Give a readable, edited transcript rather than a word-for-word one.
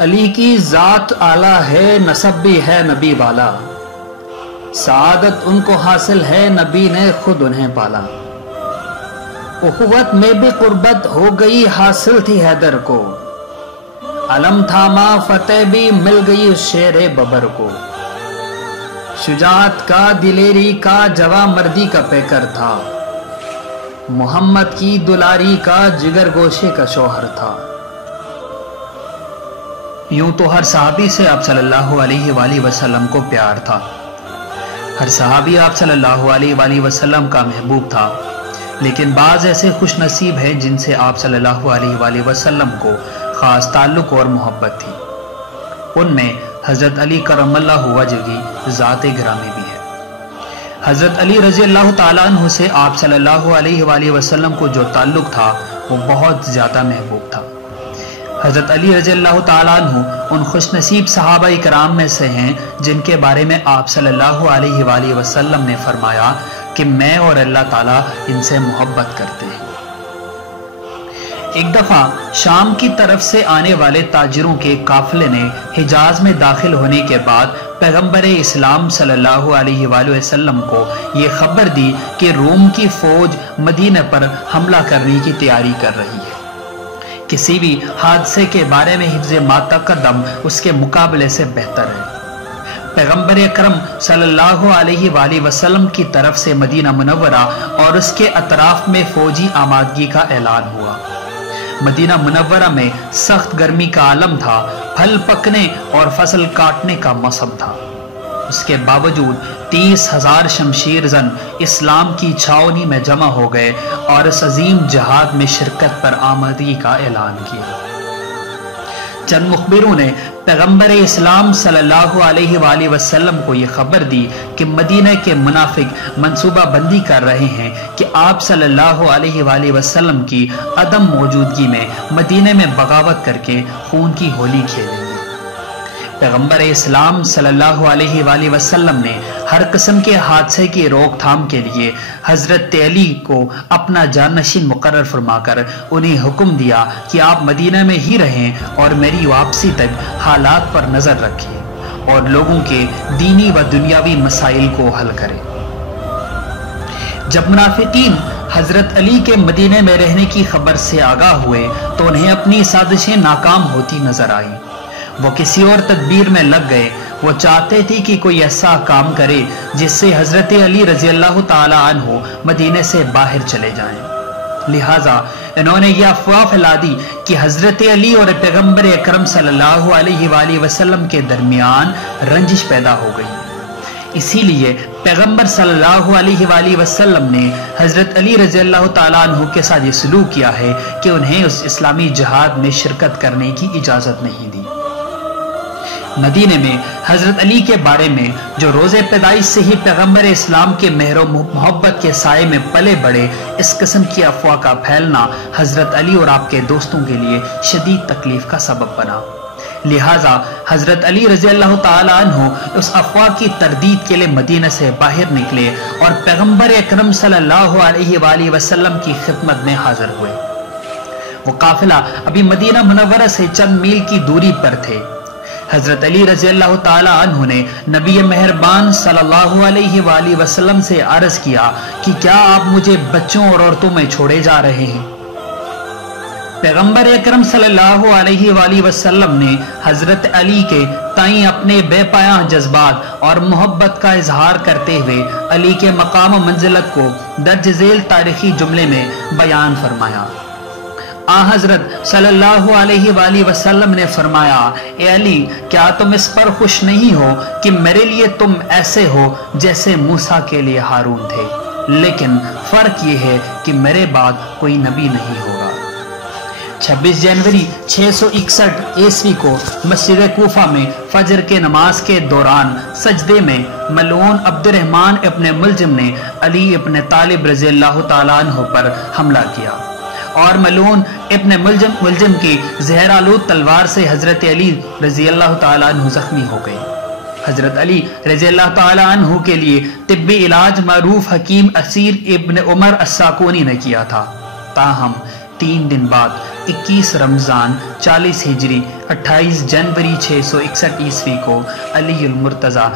علی کی ذات اعلیٰ ہے، نسب بھی ہے نبی والا، سعادت ان کو حاصل ہے، نبی نے خود انہیں پالا۔ اخوت میں بھی قربت ہو گئی، حاصل تھی حیدر کو، علم تھاما فتح بھی مل گئی اس شیر ببر کو۔ شجاعت کا، دلیری کا، جواں مردی کا پیکر تھا، محمد کی دلاری کا، جگر گوشے کا شوہر تھا۔ یوں تو ہر صحابی سے آپ صلی اللہ علیہ وآلہ وسلم کو پیار تھا، ہر صحابی آپ صلی اللہ علیہ وآلہ وسلم کا محبوب تھا، لیکن بعض ایسے خوش نصیب ہیں جن سے آپ صلی اللہ علیہ وآلہ وسلم کو خاص تعلق اور محبت تھی۔ ان میں حضرت علی کرم اللہ وجہ کی ذات گرامی بھی ہے۔ حضرت علی رضی اللہ تعالیٰ عنہ سے آپ صلی اللہ علیہ وآلہ وسلم کو جو تعلق تھا وہ بہت زیادہ محبوب تھا۔ حضرت علی رضی اللہ تعالیٰ عنہ ان خوش نصیب صحابہ کرام میں سے ہیں جن کے بارے میں آپ صلی اللہ علیہ وآلہ وسلم نے فرمایا کہ میں اور اللہ تعالیٰ ان سے محبت کرتے ہیں۔ ایک دفعہ شام کی طرف سے آنے والے تاجروں کے قافلے نے حجاز میں داخل ہونے کے بعد پیغمبر اسلام صلی اللہ علیہ وآلہ وسلم کو یہ خبر دی کہ روم کی فوج مدینہ پر حملہ کرنے کی تیاری کر رہی ہے۔ کسی بھی حادثے کے بارے میں حفظ ما تقدم اس کے مقابلے سے بہتر ہے۔ پیغمبر اکرم صلی اللہ علیہ وآلہ وسلم کی طرف سے مدینہ منورہ اور اس کے اطراف میں فوجی آمادگی کا اعلان ہوا۔ مدینہ منورہ میں سخت گرمی کا عالم تھا، پھل پکنے اور فصل کاٹنے کا موسم تھا۔ اس کے باوجود 30,000 شمشیر زن اسلام کی چھاؤنی میں جمع ہو گئے اور اس عظیم جہاد میں شرکت پر آمادگی کا اعلان کیا۔ چند مخبروں نے پیغمبر اسلام صلی اللہ علیہ وآلہ وسلم کو یہ خبر دی کہ مدینہ کے منافق منصوبہ بندی کر رہے ہیں کہ آپ صلی اللہ علیہ وآلہ وسلم کی عدم موجودگی میں مدینہ میں بغاوت کر کے خون کی ہولی کھیلیں گے۔ پیغمبر اسلام صلی اللہ علیہ وآلہ وسلم نے ہر قسم کے حادثے کی روک تھام کے لیے حضرت علی کو اپنا جانشین مقرر فرما کر انہیں حکم دیا کہ آپ مدینہ میں ہی رہیں اور میری واپسی تک حالات پر نظر رکھیں اور لوگوں کے دینی و دنیاوی مسائل کو حل کریں۔ جب منافقین حضرت علی کے مدینہ میں رہنے کی خبر سے آگاہ ہوئے تو انہیں اپنی سازشیں ناکام ہوتی نظر آئیں۔ وہ کسی اور تدبیر میں لگ گئے۔ وہ چاہتے تھے کہ کوئی ایسا کام کرے جس سے حضرت علی رضی اللہ تعالیٰ عنہ مدینے سے باہر چلے جائیں۔ لہٰذا انہوں نے یہ افواہ پھیلا دی کہ حضرت علی اور پیغمبر اکرم صلی اللہ علیہ وآلہ وسلم کے درمیان رنجش پیدا ہو گئی۔ اسی لیے پیغمبر صلی اللہ علیہ وآلہ وسلم نے حضرت علی رضی اللہ تعالیٰ عنہ کے ساتھ یہ سلوک کیا ہے کہ انہیں اس اسلامی جہاد میں شرکت کرنے کی اجازت نہیں دی۔ مدینے میں حضرت علی کے بارے میں جو روز پیدائش سے ہی پیغمبر اسلام کے مہر و محبت کے سائے میں پلے بڑے، اس قسم کی افواہ کا پھیلنا حضرت علی اور آپ کے دوستوں کے لیے شدید تکلیف کا سبب بنا۔ لہٰذا حضرت علی رضی اللہ تعالیٰ عنہ اس افواہ کی تردید کے لیے مدینہ سے باہر نکلے اور پیغمبر اکرم صلی اللہ علیہ وآلہ وسلم کی خدمت میں حاضر ہوئے۔ وہ قافلہ ابھی مدینہ منورہ سے چند میل کی دوری پر تھے۔ حضرت علی رضی اللہ تعالیٰ عنہ نے نبی مہربان صلی اللہ علیہ وآلہ وسلم سے عرض کیا کہ کیا آپ مجھے بچوں اور عورتوں میں چھوڑے جا رہے ہیں؟ پیغمبر اکرم صلی اللہ علیہ وآلہ وسلم نے حضرت علی کے تئیں اپنے بے پایاں جذبات اور محبت کا اظہار کرتے ہوئے علی کے مقام و منزلت کو درج ذیل تاریخی جملے میں بیان فرمایا۔ حضرت صلی اللہ علیہ وآلہ وسلم نے فرمایا، اے علی، کیا تم اس پر خوش نہیں ہو کہ میرے لیے تم ایسے ہو جیسے موسیٰ کے لیے ہارون تھے، لیکن فرق یہ ہے کہ میرے بعد کوئی نبی نہیں ہوگا۔ 26 جنوری 661 عیسوی کو مسجد کوفہ میں فجر کے نماز کے دوران سجدے میں ملعون عبد الرحمن ابن ملجم نے علی ابن طالب رضی اللہ تعالیٰ عنہ پر حملہ کیا اور ملعون ابن ملجم کی زہر آلود تلوار سے حضرت علی رضی اللہ تعالیٰ عنہ زخمی ہو گئے۔ حضرت علی رضی اللہ تعالیٰ عنہ کے لیے طبی علاج معروف حکیم اسیر ابن عمر الساکونی نے کیا تھا، تاہم 3 دن بعد 21 رمضان 40 ہجری 28 جنوری 661 عیسوی کو علی المرتضیٰ